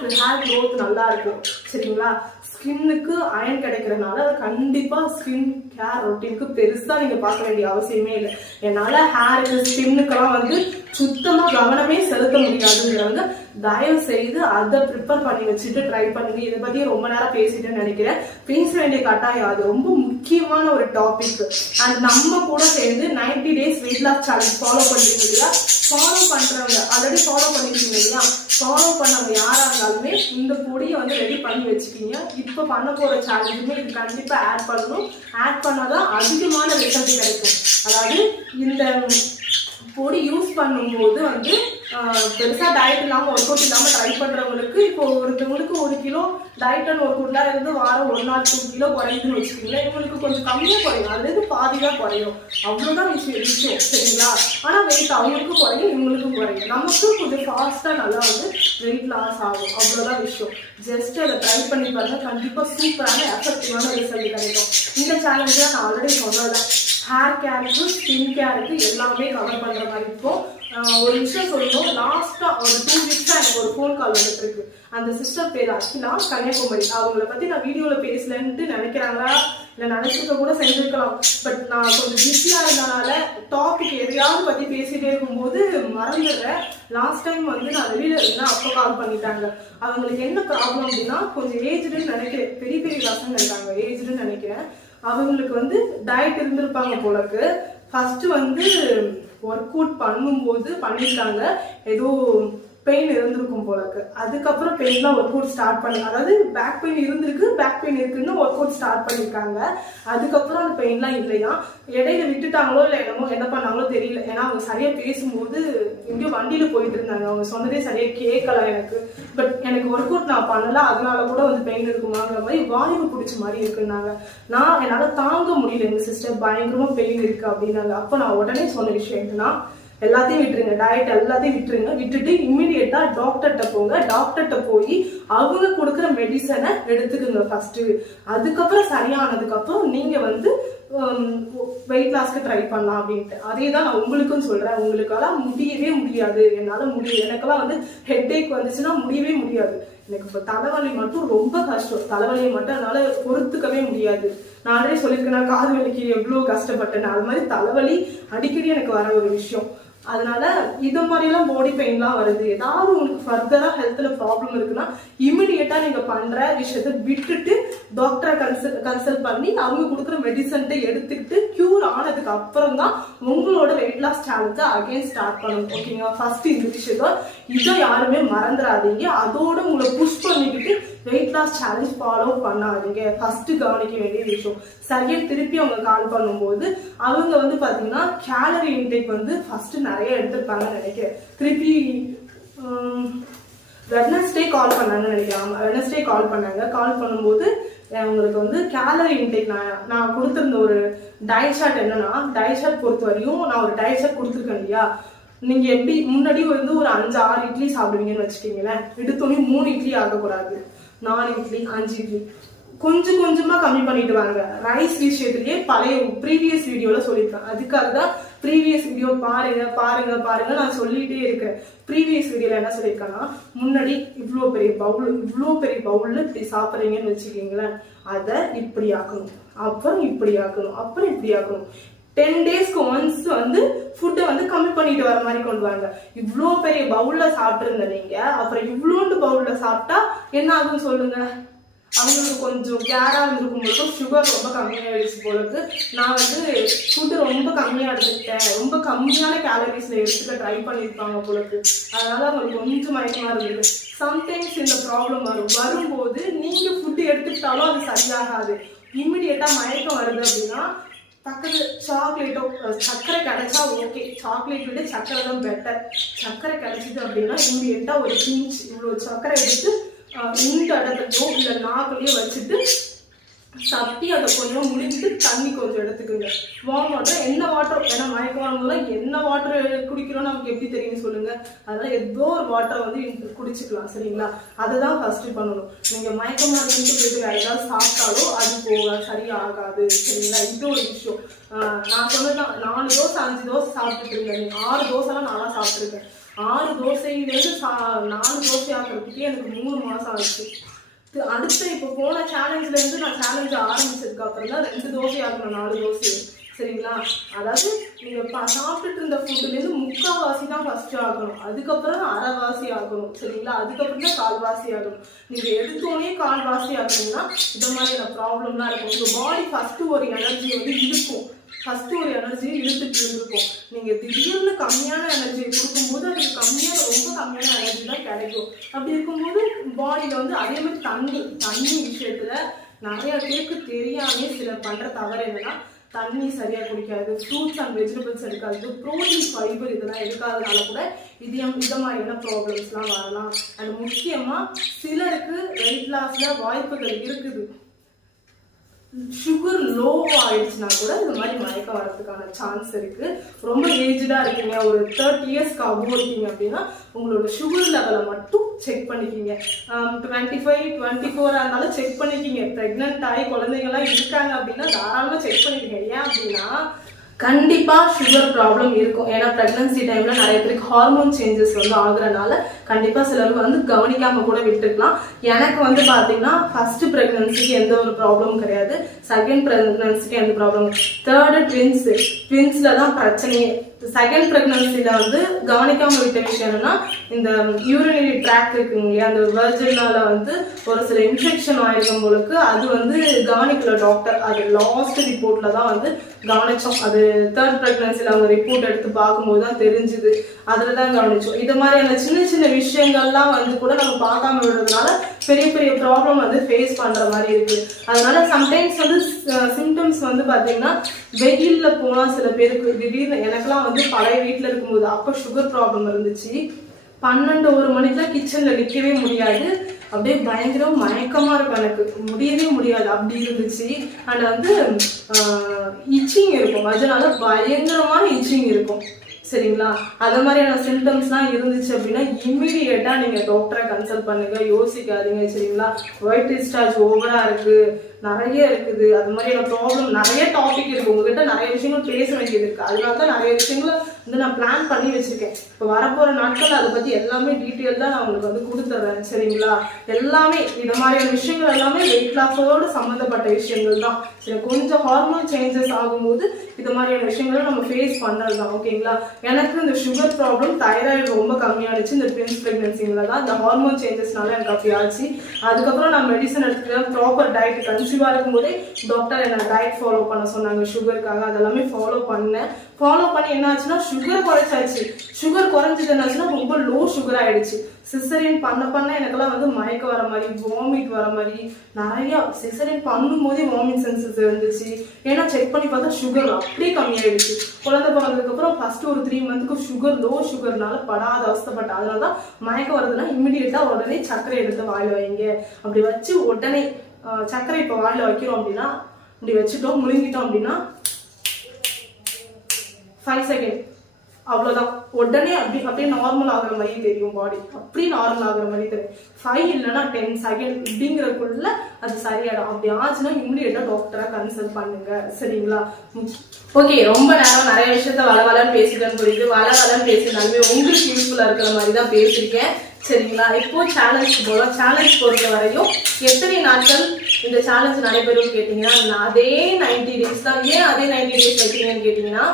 க்ரோத் நல்லா இருக்கும் சரிங்களா. ஸ்கின்னுக்கு அயன் கிடைக்கிறதுனால அது கண்டிப்பா ஸ்கின் கேர் ரொட்டீனுக்கு பெருசா நீங்க பார்க்க வேண்டிய அவசியமே இல்லை. என்னால ஹேருக்கு ஸ்கின்னுக்கெல்லாம் வந்து சுத்தமா கவனமே செலுத்த முடியாதுங்கிறவங்க தயவு செய்து அதை ப்ரிப்பேர் பண்ணி வச்சுட்டு ட்ரை பண்ணுங்க. இதை பத்தி ரொம்ப நேரம் பேசிட்டேன்னு நினைக்கிறேன். பேச வேண்டிய கட்டாயம், அது ரொம்ப முக்கியமான ஒரு டாபிக். அண்ட் நம்ம கூட சேர்ந்து 90 days weight loss challenge follow பண்றீங்க இல்லையா, ஃபாலோ பண்றவங்க ஆல்ரெடி ஃபாலோ பண்ணிருக்கீங்க இல்லையா, ஃபாலோ பண்ணவங்க யாரா இருந்தாலுமே இந்த பொடியை வந்து ரெடி பண்ணி வச்சுக்கீங்க. இப்ப பண்ண போற சேலஞ்சுமே இது கண்டிப்பா ஆட் பண்ணணும். ஆட் பண்ணாதான் அதிகமான ரிசல்ட் கிடைக்கும். அதாவது இந்த பொடி யூஸ் பண்ணும்போது வந்து பெருசா டயட் இல்லாம ஒர்க் அவுட் இல்லாம ட்ரை பண்றவங்களுக்கு இப்போ ஒருத்தவங்களுக்கு 1 கிலோ டயட் அண்ட் ஒர்க் அவுட்லாம் இருந்து வாரம் 1 or 2 கிலோ குறையுதுன்னு வச்சுக்கோங்களேன். இவங்களுக்கு கொஞ்சம் கம்மியா குறையும், அதுல இருந்து பாதிதான் குறையும், அவ்வளவுதான் விஷயம் சரிங்களா. ஆனா வெயிட் அவங்களுக்கும் குறையும் இவங்களுக்கும் குறையும், நமக்கு கொஞ்சம் ஃபாஸ்டா நல்லா வந்து வெயிட் லாஸ் ஆகும், அவ்வளவுதான் விஷயம். ஜஸ்ட் அதை ட்ரை பண்ணி பாருங்க, கண்டிப்பா சூப்பரான எஃபெக்டிவான ரிசல்ட் கிடைக்கும். இந்த சேலஞ்சில் நான் ஆல்ரெடி சொன்னதான், ஹேர் கேருக்கு ஸ்கின் கேருக்கு எல்லாமே கவர் பண்ற மாதிரி இருக்கும். ஒரு விஷயம் சொல்லணும், லாஸ்டா ஒரு 2 weeks எனக்கு ஒரு ஃபோன் கால் வந்துட்டு இருக்கு. அந்த சிஸ்டர் பேர் அர்ச்சனா, கன்னியாகுமரி. அவங்கள பத்தி நான் வீடியோல பேசலன்ட்டு நினைக்கிறாங்களா இல்ல நினைச்சிருக்க கூட செஞ்சிருக்கலாம். பட் நான் கொஞ்சம் பிஸியா இருந்தனால டாபிக் எதையாவது பத்தி பேசிட்டே இருக்கும்போது மறந்துடுறேன். லாஸ்ட் டைம் வந்து நான் வெளியில இருந்தேன், அப்போ கால் பண்ணிட்டாங்க. அவங்களுக்கு என்ன ப்ராப்ளம் அப்படின்னா கொஞ்சம் ஏஜ்டுன்னு நினைக்கிறேன், பெரிய பசங்க இருக்காங்க, ஏஜ்டுன்னு நினைக்கிறேன். அவங்களுக்கு வந்து டயட் இருந்திருப்பாங்க போலக்கு. ஃபர்ஸ்ட் வந்து ஒர்க் அவுட் பண்ணும்போது பண்ணிட்டாங்க, ஏதோ பெயின் இருந்திருக்கும் போலக்கு. அதுக்கப்புறம் பெயின்லாம் ஒர்க் அவுட் ஸ்டார்ட் பண்ணி, அதாவது பேக் பெயின் இருந்திருக்கு, பேக் பெயின் இருக்குன்னு ஒர்க் அவுட் ஸ்டார்ட் பண்ணியிருக்காங்க. அதுக்கப்புறம் அந்த பெயின்லாம் இல்லையா, இடையில விட்டுட்டாங்களோ இல்லை என்னமோ என்ன பண்ணாங்களோ தெரியல. ஏன்னா அவங்க சரியா பேசும்போது எங்கேயோ வண்டியில போயிட்டு இருந்தாங்க, அவங்க சொன்னதே சரியா கேட்கல எனக்கு. பட் எனக்கு ஒர்க் அவுட் நான் பண்ணல, அதனால கூட வந்து பெயின் இருக்குமாங்கிற மாதிரி வாய்வு பிடிச்ச மாதிரி இருக்குன்னாங்க. நான் என்னால தாங்க முடியல, எங்க சிஸ்டர் பயங்கரமா பெயின் இருக்கு அப்படின்னாங்க. அப்ப நான் உடனே சொன்ன விஷயம் என்னன்னா, எல்லாத்தையும் விட்டுருங்க, டயட் எல்லாத்தையும் விட்டுருங்க, விட்டுட்டு இம்மிடியட்டா டாக்டர்கிட்ட போங்க. டாக்டர்கிட்ட போய் அவங்க கொடுக்குற மெடிசனை எடுத்துக்குங்க ஃபர்ஸ்ட். அதுக்கப்புறம் சரியானதுக்கு அப்புறம் நீங்க வந்து வெயிட் லாஸ்க்கு ட்ரை பண்ணலாம் அப்படின்ட்டு. அதே தான் நான் உங்களுக்கும் சொல்றேன், உங்களுக்கெல்லாம் முடியவே முடியாது, என்னால முடியும். எனக்கெல்லாம் வந்து ஹெட் ஏக் வந்துச்சுன்னா முடியவே முடியாது. எனக்கு இப்போ தலைவலி மட்டும் ரொம்ப கஷ்டம், தலைவலியை மட்டும் என்னால பொறுத்துக்கவே முடியாது. நானே சொல்லியிருக்கேன், காது வலிக்கு எவ்வளோ கஷ்டப்பட்டேன். அது மாதிரி தலைவலி அடிக்கடி எனக்கு வர ஒரு விஷயம். அதனால இது மாதிரிலாம் பாடி பெயின்லாம் வருது, ஏதாவது உங்களுக்கு ஃபர்தரா ஹெல்த்ல ப்ராப்ளம் இருக்குன்னா இமிடியேட்டா நீங்க பண்ற விஷயத்த விட்டுட்டு டாக்டரை கன்சல்ட் பண்ணி அவங்க கொடுக்குற மெடிசன்ட்டை எடுத்துக்கிட்டு கியூர் ஆனதுக்கு அப்புறம் தான் உங்களோட வெயிட் லாஸ் சேலஞ்சை அகைன் ஸ்டார்ட் பண்ணணும். ஓகேங்களா, ஃபர்ஸ்ட் இந்த விஷயத்த இதை யாருமே மறந்துடாதீங்க. அதோட உங்களை புஷ் பண்ணிக்கிட்டு வெயிட் லாஸ் சேலஞ்ச் ஃபாலோ பண்ணாதீங்க. ஃபர்ஸ்ட் கவனிக்க வேண்டிய விஷயம், சரியா திருப்பி அவங்க கால் பண்ணும்போது அவங்க வந்து பாத்தீங்கன்னா கேலரி இன்டேக் வந்து ஃபர்ஸ்ட் நிறைய எடுத்திருப்பாங்கன்னு நினைக்கிறேன். திருப்பி வெட்னஸ்டே கால் பண்ணாங்கன்னு நினைக்கிறேன். வெட்னஸ்டே கால் பண்ணாங்க. கால் பண்ணும்போது உங்களுக்கு வந்து கேலரி இன்டேக் நான் கொடுத்துருந்த ஒரு டயட் சார்ட் என்னன்னா, டயட் சார்ட் பொறுத்த வரையும் நான் ஒரு டயட் சார்ட் கொடுத்துருக்கேன் இல்லையா. நீங்க எப்படி முன்னாடி வந்து ஒரு 5-6 இட்லி சாப்பிடுவீங்கன்னு வச்சுக்கீங்களேன், எடுத்தோடனே 3 இட்லி ஆகக்கூடாது, 4 இட்லி 5 இட்லி கொஞ்சம் கொஞ்சமா கம்மி பண்ணிட்டு வாங்க. ரைஸ் விஷயத்திலேயே பழைய ப்ரீவியஸ் வீடியோல சொல்லியிருக்கேன். அதுக்காக தான் ப்ரீவியஸ் வீடியோ பாருங்க பாருங்க பாருங்க நான் சொல்லிட்டே இருக்கேன். ப்ரீவியஸ் வீடியோல என்ன சொல்லியிருக்கேன்னா, முன்னாடி இவ்வளோ பெரிய பவுல்ல இப்படி சாப்பிட்றீங்கன்னு வச்சுக்கீங்களேன், அதை இப்படி ஆக்கணும், அப்புறம் இப்படி ஆக்கணும், அப்புறம் இப்படி ஆக்கணும். 10 daysக்கு ஒன்ஸ் வந்து ஃபுட்டை வந்து கம்மி பண்ணிட்டு வர மாதிரி கொண்டு வாங்க. இவ்வளோ பெரிய பவுல்ல சாப்பிட்டு இருந்த நீங்க அப்புறம் இவ்வளோண்டு பவுல்ல சாப்பிட்டா என்ன ஆகும்னு சொல்லுங்க. அவங்களுக்கு கொஞ்சம் கேரா இருந்திருக்கும் போது சுகர் ரொம்ப கம்மியாயிடுச்சு போலக்கு. நான் வந்து ஃபுட்டு ரொம்ப கம்மியா எடுத்துக்கிட்டேன், ரொம்ப கம்மியான கேலரிஸ்ல எடுத்துக்க ட்ரை பண்ணியிருப்பாங்க போலக்கு. அதனால அவங்களுக்கு கொஞ்சம் மயக்கமா இருந்தது. சம்டைம்ஸ் இந்த ப்ராப்ளம் வரும்போது நீங்க ஃபுட்டு எடுத்துக்கிட்டாலும் அது சரியாகாது. இம்மிடியட்டா மயக்கம் வருது அப்படின்னா பக்கத்து சாக்லேட்டோ சர்க்கரை கிடைச்சா ஓகே, சாக்லேட் விட சர்க்கரை தான் பெட்டர். சர்க்கரை கிடைச்சிது அப்படின்னா இம்மிடியட்டா ஒரு பிஞ்ச் இவ்வளோ சர்க்கரை எடுத்து இந்த இடத்துலையோ இல்லை நாக்குலையோ வச்சுட்டு சப்பி அதை கொஞ்சம் முடிஞ்சிட்டு தண்ணி கொஞ்சம் எடுத்துக்குங்க. வார்ம் வாட்டர், என்ன வாட்டர், ஏன்னா மயக்க வரும்போதுலாம் என்ன வாட்டர் குடிக்கிறோம் நமக்கு எப்படி தெரியும் சொல்லுங்க. அதனால ஏதோ ஒரு வாட்டரை வந்து குடிச்சுக்கலாம் சரிங்களா. அதை தான் ஃபர்ஸ்ட் பண்ணணும். நீங்க மயக்கமா இருந்து போயிட்டு வேற ஏதாவது சாப்பிட்டாலும் அது சரியாகாது சரிங்களா. இது ஒரு விஷயம். நான் சொன்னதான் 4 தோசை 5 தோசை சாப்பிட்டுட்டு இருக்கேன், 6 தோசைலாம் நானா சாப்பிட்டுருக்கேன். 6 தோசையிலேருந்து 4 தோசை ஆகிறதுக்கே எனக்கு 3 மாசம் ஆச்சு. அடுத்த இப்போ போன சேலஞ்சில இருந்து நான் சேலஞ்ச் ஆரம்பிச்சதுக்கு அப்புறம் தான் 2 தோசை ஆகணும், 4 தோசை சரிங்களா. அதாவது நீங்க சாப்பிட்டுட்டு இருந்த ஃபுட்டுல இருந்து 3/4 தான் ஃபர்ஸ்ட் ஆகணும், அதுக்கப்புறம் 1/2 ஆகணும் சரிங்களா, அதுக்கப்புறம் தான் 1/4 ஆகணும். நீங்க எடுத்தோடனே 1/4 ஆகணும்னா இந்த மாதிரியான ப்ராப்ளம்லாம் இருக்கும். உங்க பாடி ஃபர்ஸ்ட் ஒரு எனர்ஜி வந்து இருக்கும், ஃபர்ஸ்ட் ஒரு எனர்ஜியை இழுத்துட்டு இருந்திருக்கும். நீங்க திடீர்னு கம்மியான எனர்ஜியை கொடுக்கும்போது அதுக்கு ரொம்ப கம்மியான எனர்ஜி தான் கிடைக்கும். அப்படி இருக்கும்போது பாடியில வந்து அதே மாதிரி தண்ணி விஷயத்துல நிறைய பேருக்கு தெரியாம சில பண்ற தவறு என்னன்னா, தண்ணி சரியா குடிக்காது, ஃப்ரூட்ஸ் அண்ட் வெஜிடபிள்ஸ் எடுக்காது, ப்ரோட்டீன் ஃபைபர் இதெல்லாம் எடுக்காதனால கூட இந்த மாதிரியான ப்ராப்ளம்ஸ்லாம் வரலாம். அண்ட் முக்கியமா சிலருக்கு வெயிட் லாஸ்ல வாய்ப்புகள் இருக்குது. சுகர் லோ ஆயிடுச்சுன்னா கூட இந்த மாதிரி மயக்கம் வரதுக்கான சான்ஸ் இருக்கு. ரொம்ப ஏஜ்டா இருக்கீங்க, ஒரு 30 இயர்ஸ்க்கு அபோவ் இருக்கீங்க அப்படின்னா உங்களோட சுகர் லெவலை மட்டும் செக் பண்ணிக்கிங்க. 25, 24 இருந்தாலும் செக் பண்ணிக்கிங்க. பிரெக்னென்ட் ஆகி குழந்தைங்கலாம் இருக்காங்க அப்படின்னா தாராளமா செக் பண்ணிக்கிங்க. ஏன் அப்படின்னா கண்டிப்பா சுகர் ப்ராப்ளம் இருக்கும். ஏன்னா பிரெக்னன்சி டைம்ல நிறைய பேருக்கு ஹார்மோன் சேஞ்சஸ் ஆகுறதுனால கண்டிப்பா சிலருக்கு கவனிக்காம கூட விட்டுருக்கலாம். எனக்கு பாத்தீங்கன்னா ஃபர்ஸ்ட் பிரெக்னன்சிக்கு எந்த ஒரு ப்ராப்ளமும் கிடையாது, செகண்ட் பிரெக்னன்சிக்கு எந்த ப்ராப்ளம், தேர்டு ட்வின்ஸ்ல தான் பிரச்சனையே. செகண்ட் பிரெக்னன்சில கவனிக்காம விட்ட விஷயம் என்னன்னா, இந்த யூரினரி ட்ராக் இருக்குங்க இல்லையா, அந்த வெர்ஜினால ஒரு சில இன்ஃபெக்ஷன் ஆயிருக்கும் போலுக்கு அது கவனிக்கல டாக்டர். அது லாஸ்ட் ரிப்போர்ட்ல தான் கவனிச்சோம். அது தேர்ட் பிரெக்னன்சில அவங்க ரிப்போர்ட் எடுத்து பார்க்கும்போது தான் தெரிஞ்சுது, அதுலதான் கவனிச்சோம். இது மாதிரியான சின்ன சின்ன விஷயங்கள்லாம் கூட நம்ம பார்க்காம விடுறதுனால பெரிய பெரிய ப்ராப்ளம் ஃபேஸ் பண்ற மாதிரி இருக்கு. அதனால சம்டைம்ஸ் சிம்டம்ஸ் பாத்தீங்கன்னா வெயில்ல போனா சில பேருக்கு திடீர்னு, எனக்கெல்லாம் பழைய வீட்டுல இருக்கும்போது அப்ப சுகர் ப்ராப்ளம் இருந்துச்சு. 12-1 மணிக்கெல்லாம் கிச்சன்ல நிக்கவே முடியாது, அப்படியே பயங்கர மயக்கமா இருக்கும், எனக்கு முடியவே முடியாது அப்படி இருந்துச்சு. அண்ட் இச்சிங் இருக்கும், அதனால பயங்கரமான இச்சிங் இருக்கும். சரிங்களா, அது மாதிரியான சிம்டம்ஸ்லாம் இருந்துச்சு அப்படின்னா இம்மிடியேட்டா நீங்க டாக்டரை கன்சல்ட் பண்ணுங்க, யோசிக்காதீங்க. சரிங்களா, ஒயிட் டிஸ்சார்ஜ் ஓவரா இருக்கு, நிறைய இருக்குது, அது மாதிரியான ப்ராப்ளம் நிறைய டாபிக் இருக்கு, உங்ககிட்ட நிறைய விஷயங்கள் பேச வேண்டியது இருக்கு. அதனாலதான் நிறைய விஷயங்களை நான் பிளான் பண்ணி வச்சிருக்கேன். இப்போ வரப்போற நாட்கள் அதை பத்தி எல்லாமே டீட்டெயில் தான் நான் உங்களுக்கு கொடுத்துட்றேன். சரிங்களா, எல்லாமே இந்த மாதிரியான விஷயங்கள் எல்லாமே வெயிட் லாஸோட சம்மந்தப்பட்ட விஷயங்கள் தான். சரி, கொஞ்சம் ஹார்மோன் சேஞ்சஸ் ஆகும்போது இது மாதிரியான விஷயங்களை நம்ம ஃபேஸ் பண்றது தான். ஓகேங்களா, எனக்கு இந்த சுகர் ப்ராப்ளம், தைராய்டு ரொம்ப கம்மியாகிடுச்சு இந்த ட்வின்ஸ் பிரெக்னன்சில தான். இந்த ஹார்மோன் சேஞ்சஸ்னால எனக்கு அப்படி ஆச்சு. அதுக்கப்புறம் நான் மெடிசன் எடுத்துக்கிறேன், ப்ராப்பர் டயட். கன்சீவா இருக்கும்போதே டாக்டர் என்ன டயட் ஃபாலோ பண்ண சொன்னாங்க சுகருக்காக, அதெல்லாமே ஃபாலோ பண்ணேன். ஃபாலோ பண்ணி என்ன ஆச்சுன்னா சுகர் குறைச்சாச்சு. சுகர் குறைஞ்சது என்னாச்சுன்னா ரொம்ப லோ சுகர் ஆயிடுச்சு. சிசரியன் பண்ண எனக்கெல்லாம் மயக்க வர மாதிரி, வாமிட் வர மாதிரி, நிறைய சிசரியன் பண்ணும் போதே வாமிட் சென்சஸ் இருந்துச்சு. ஏன்னா செக் பண்ணி பார்த்தா சுகர் அப்படியே கம்மியாயிடுச்சு. குழந்தை பிறந்ததுக்கு அப்புறம் ஃபர்ஸ்ட் ஒரு 3 மந்த்துக்கு சுகர் லோ சுகர்னால படாத அவஸ்தப்பட்ட. அதனாலதான் மயக்க வருதுன்னா இம்மிடியேட்டா உடனே சர்க்கரை எடுத்து வாயில வைங்க. அப்படி வச்சு உடனே சர்க்கரை இப்போ வாயில வைக்கிறோம் அப்படின்னா, இப்படி வச்சுட்டோம், முழுங்கிட்டோம் அப்படின்னா 5 செகண்ட், அவ்வளவுதான். உடனே அப்படியே நார்மல் ஆகுற மாதிரி தெரியும், பாடி அப்படியே நார்மல் ஆகுற மாதிரி தெரியும். 5 இல்லைன்னா 10 செகண்ட் இப்படிங்கிறதுக்குள்ள அது சரியாயிடும். அப்படி ஆச்சுன்னா இம்மிடியேட்டா டாக்டரை கன்சல்ட் பண்ணுங்க. சரிங்களா, ஓகே. ரொம்ப நேரம் நிறைய விஷயத்த வளவலன்னு பேசிட்டேன்னு புரியுது. வளவலன்னு பேசினாலுமே உங்களுக்கு யூஸ்ஃபுல்லா இருக்கிற மாதிரி தான் பேசியிருக்கேன். சரிங்களா, இப்போ சேலஞ்ச் போகலாம். சேலஞ்ச் பொறுத்த வரையும் எத்தனை நாட்கள் இந்த சேலஞ்ச் நடைபெறும் கேட்டீங்கன்னா, அதே 90 டேஸ் தான். ஏன் அதே 90 டேஸ் வைக்கிறீங்கன்னு கேட்டீங்கன்னா,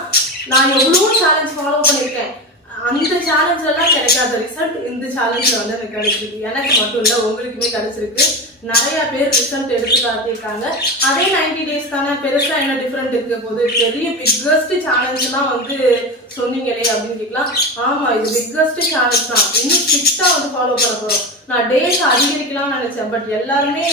நான் எவ்வளவோ சேலஞ்ச் ஃபாலோ பண்ணிருக்கேன். அந்த சேலஞ்ச் எல்லாம் கிடைக்காத ரிசல்ட் இந்த சேலஞ்ச்ல எனக்கு கிடைச்சிருக்கு. எனக்கு மட்டும் இல்ல, உங்களுக்குமே கிடைச்சிருக்கு. நிறைய பேர் ரிசல்ட் எடுத்து காட்டியிருக்காங்க. அதே 90 டேஸ் தானே, பெருசா என்ன டிஃபரெண்ட் இருக்க போது, பெரிய பிக்கஸ்ட் சேலஞ்ச் எல்லாம் சொன்னீங்களே அப்படின்னு கேட்கலாம். ஆமா, இது பிக்கஸ்ட் சேலஞ்ச் தான். இன்னும் ஸ்ட்ரிக்டா ஃபாலோ பண்ண போறோம். நான் டேஸ் அதிகரிக்கலாம்னு நினைச்சேன், பட் எல்லாருமே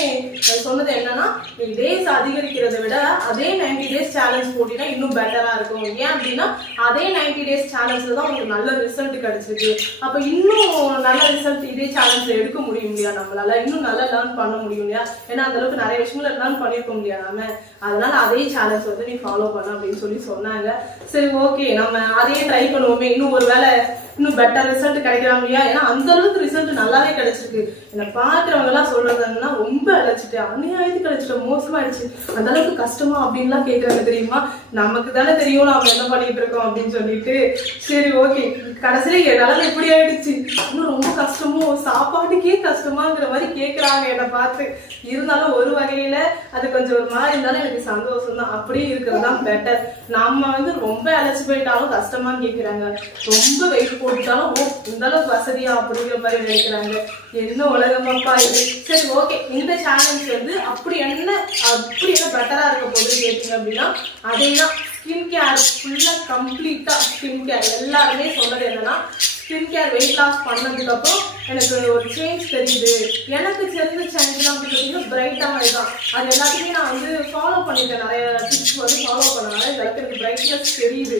சொன்னது என்னன்னா, நீ டேஸ் அதிகரிக்கிறத விட அதே 90 டேஸ் சேலஞ்ச் போட்டீங்கன்னா இன்னும் பெட்டரா இருக்கும். ஏன் அப்படின்னா அதே 90 டேஸ் சேலஞ்ச்ல தான் உங்களுக்கு நல்ல ரிசல்ட் கிடைச்சிருக்கு. அப்ப இன்னும் நல்ல ரிசல்ட் இதே சேலஞ்ச்ல எடுக்க முடியும் இல்லையா, நம்மளால இன்னும் நல்லா லேர்ன் பண்ண முடியும் இல்லையா. ஏன்னா அந்த அளவுக்கு நிறைய விஷயங்களை லேர்ன் பண்ணிருக்க முடியாது நாம. அதனால அதே சேலஞ்ச் நீ ஃபாலோ பண்ண அப்படின்னு சொன்னாங்க. சரி, ஓகே, நம்ம அதையே ட்ரை பண்ணுவோமே, இன்னும் ஒரு வேலை இன்னும் பெட்டர் ரிசல்ட் கிடைக்கலாம் இல்லையா. ஏன்னா அந்த அளவுக்கு ரிசல்ட் நல்லாவே கிடைச்சிருக்கு. என்ன பாக்குறவங்க எல்லாம் சொல்றதுன்னா ரொம்ப அழைச்சிட்டு, அநியாயத்துக்கு கிடைச்சிட்டு, மோசமாயிடுச்சு, அந்த அளவுக்கு கஷ்டமா அப்படின்லாம் கேட்கறாங்க. தெரியுமா, நமக்கு தானே தெரியும் நாம என்ன பண்ணிட்டு இருக்கோம் அப்படின்னு சொல்லிட்டு. சரி, ஓகே, கடைசியில என்னால எப்படி ஆயிடுச்சு, இன்னும் ரொம்ப கஷ்டமோ, சாப்பாட்டுக்கே கஷ்டமாங்கிற மாதிரி கேட்கறாங்க என்னை பார்த்து. இருந்தாலும் ஒரு வகையில அது கொஞ்சம் ஒரு மாதிரி இருந்தாலும் எனக்கு சந்தோஷம் தான். அப்படியே இருக்கிறது தான் பெட்டர். நம்ம ரொம்ப அழைச்சு போயிட்டாலும் கஷ்டமான்னு கேட்கிறாங்க, ரொம்ப வெயிட் போட்டுட்டாலும் இந்த அளவுக்கு வசதியா அப்படிங்கிற மாதிரி நினைக்கிறாங்க. என்ன உலகமாப்பா இது. சரி, ஓகே, இந்த சேலஞ்ச் அப்படி என்ன பெட்டரா இருக்க போகுது கேட்டீங்க அப்படின்னா, அதேதான் ஸ்கின் கேர். ஃபுல்லா கம்ப்ளீட்டா ஸ்கின் கேர். எல்லாருமே சொன்னது என்னன்னா, ஸ்கின் கேர் வெயிட் லாஸ் பண்ணதுக்கு அப்புறம் எனக்கு ஒரு சேஞ்ச் தெரியுது. எனக்கு தெரிஞ்ச சேஞ்ச்லாம் பார்த்தீங்கன்னா பிரைட்டா மாதிரி தான். அது எல்லாத்தையுமே நான் வந்து ஃபாலோ பண்ணிட்டேன். நிறைய டிப்ஸ் வந்து ஃபாலோ பண்ணனால இந்த அளவுக்கு எனக்கு பிரைட்னஸ் தெரியுது.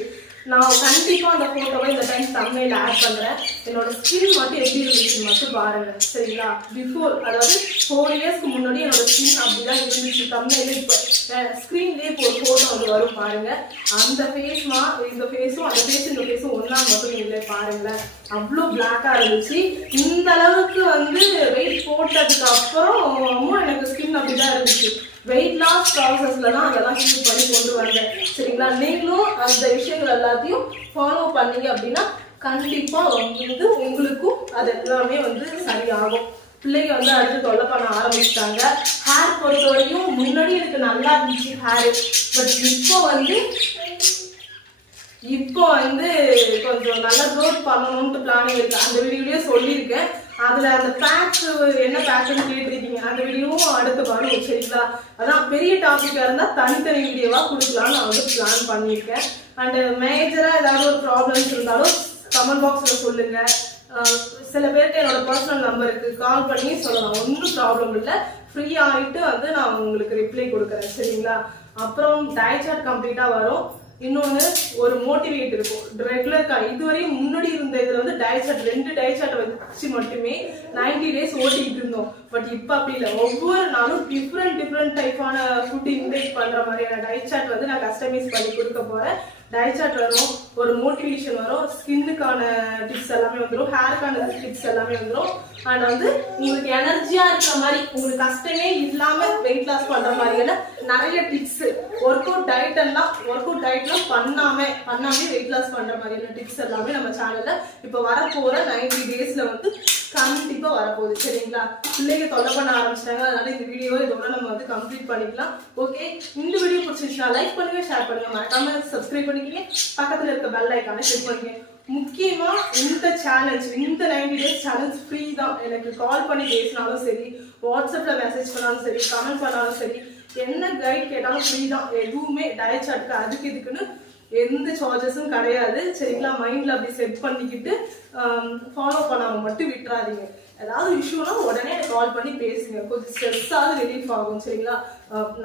நான் கண்டிப்பா அந்த போட்டோவை இந்த டைம் தம்ப்நெயில்ல ஆட் பண்றேன். என்னோட ஸ்கின் மட்டும் எப்படி இருந்துச்சு மட்டும் பாருங்க சரிங்களா. பிஃபோர் அதாவது 4 இயர்ஸ்க்கு முன்னாடி என்னோட ஸ்கின் அப்படிதான் இருந்துச்சு. தம்ப்நெயில்ல இப்போ ஸ்கிரீன்லேயே இப்போ ஒரு போட்டோ வந்து வரும் பாருங்க. அந்த ஃபேஸ்மா இந்த ஃபேஸும் அந்த ஃபேஸ் இந்த ஃபேஸும் ஒன்னா மட்டும் இல்லை பாருங்களேன். அவ்வளோ பிளாக்கா இருந்துச்சு. இந்த அளவுக்கு வந்து வெயிட் போட்டதுக்கு அப்புறம் எனக்கு ஸ்கின் அப்படிதான் இருந்துச்சு. வெயிட் லாஸ் ப்ராசஸ்ல தான் அதெல்லாம் யூஸ் பண்ணி கொண்டு வந்தேன் சரிங்களா. நீங்களும் அந்த விஷயங்கள் எல்லாத்தையும் ஃபாலோ பண்ணீங்க அப்படின்னா கண்டிப்பா வந்து உங்களுக்கும் அது எல்லாமே வந்து சரியாகும். பிள்ளைங்க வந்து அடுத்து தொல்லை பண்ண ஆரம்பிச்சிட்டாங்க. ஹேர் பொறுத்த வரையும் முன்னாடி எனக்கு நல்லா இருந்துச்சு ஹேர். பட் இப்போ வந்து கொஞ்சம் நல்லா க்ரோத் பண்ணணும்னு பிளானிங் இருக்கு. அந்த வீடியோலயே சொல்லியிருக்கேன். அதுல அந்த பேட்ச் என்ன பேட்ச்னு கேட்டிருக்கீங்க. அந்த வீடியோவும் அடுத்து வரும் சரிங்களா. அதான் பெரிய டாபிக்கா இருந்தா தனித்தனி வீடியோவா கொடுக்கலாம்னு நான் வந்து பிளான் பண்ணியிருக்கேன். அண்ட் மேஜரா ஏதாவது ஒரு ப்ராப்ளம்ஸ் இருந்தாலும் கமெண்ட் பாக்ஸ்ல சொல்லுங்க. சில பேருக்கு என்னோட பர்சனல் நம்பருக்கு கால் பண்ணி சொல்லலாம். ஒன்றும் ப்ராப்ளம் இல்லை. ஃப்ரீ ஆகிட்டு வந்து நான் உங்களுக்கு ரிப்ளை கொடுக்குறேன் சரிங்களா. அப்புறம் டயட் சார்ட் கம்ப்ளீட்டா வரும். இன்னொன்று ஒரு மோட்டிவேட் இருக்கும் ரெகுலர். இதுவரையும் முன்னாடி இருந்த இதில் வந்து டயட் சார்ட் 2 டயட் சார்ட் வச்சு மட்டுமே 90 days ஓட்டிக்கிட்டு இருந்தோம். பட் இப்போ அப்படி இல்லை. ஒவ்வொரு நாளும் டிஃப்ரெண்ட் டைப்பான ஃபுட் இன்டேக் பண்ணுற மாதிரியான டயட் சார்ட் வந்து நான் கஸ்டமைஸ் பண்ணி கொடுக்க போகிறேன். டயட் சார்ட் வரும், ஒரு மோட்டிவேஷன் வரும், ஸ்கின்னுக்கான டிப்ஸ் எல்லாமே வந்துடும், ஹேருக்கான டிப்ஸ் எல்லாமே வந்துடும். அண்ட் வந்து உங்களுக்கு எனர்ஜியா இருக்கிற மாதிரி உங்களுக்கு கஷ்டமே இல்லாம வெயிட் லாஸ் பண்ற மாதிரியான நிறைய டிப்ஸ், ஒர்க் அவுட் டயட்லாம் பண்ணாமே வெயிட் லாஸ் பண்ற மாதிரியான டிப்ஸ் எல்லாமே நம்ம சேனல்ல இப்ப வரப்போற 90 daysல வந்து கண்டிப்பா வரப்போகுது சரிங்களா. பிள்ளைங்க தொல்லை பண்ண ஆரம்பிச்சிட்டாங்க. அதனால இந்த வீடியோ இதோட நம்ம வந்து கம்ப்ளீட் பண்ணிக்கலாம். ஓகே, இந்த வீடியோ பிடிச்சிருச்சுன்னா லைக் பண்ணுங்க, ஷேர் பண்ணுங்க, மறக்காம சப்ஸ்கிரைப் பண்ணிக்கங்க, பக்கத்துல இருக்க பெல் ஐக்கானை கிளிக் பண்ணுங்க. முக்கியமா இந்த 90 days சேலஞ்ச் ஃப்ரீ தான். எனக்கு கால் பண்ணி பேசினாலும் சரி, வாட்ஸ்அப்ல மெசேஜ் பண்ணாலும் சரி, கமெண்ட் பண்ணாலும் சரி, என்ன கைட் கேட்டாலும் ஃப்ரீ தான். எதுவுமே டயட் சார்ட்க்கு அதுக்கு இதுக்குன்னு எந்த சார்ஜஸும் கிடையாது சரிங்களா. மைண்ட்ல அப்படி செட் பண்ணிக்கிட்டு ஃபாலோ பண்ணாம மட்டும் விட்டுறாதீங்க. ஏதாவது இஷ்யூனா உடனே எனக்கு கால் பண்ணி பேசுங்க. கொஞ்சம் ஸ்ட்ரெஸ்ஸாவது ரிலீஃப் ஆகும் சரிங்களா.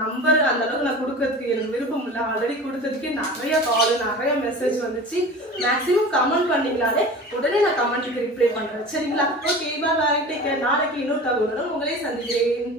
நம்பர் அந்த அளவுக்கு நான் கொடுக்கறதுக்கு எனக்கு விருப்பம் இல்லை. ஆல்ரெடி கொடுத்ததுக்கே நிறைய கால் நிறைய மெசேஜ் வந்துச்சு. மேக்ஸிமம் கமெண்ட் பண்ணீங்களாலே உடனே நான் கமெண்ட்டுக்கு ரிப்ளை பண்றேன் சரிங்களா. ஓகே, பாய், டேக் கேர். நாளைக்கு இன்னொரு தகவலுடன் உங்களை சந்திக்கிறேன்.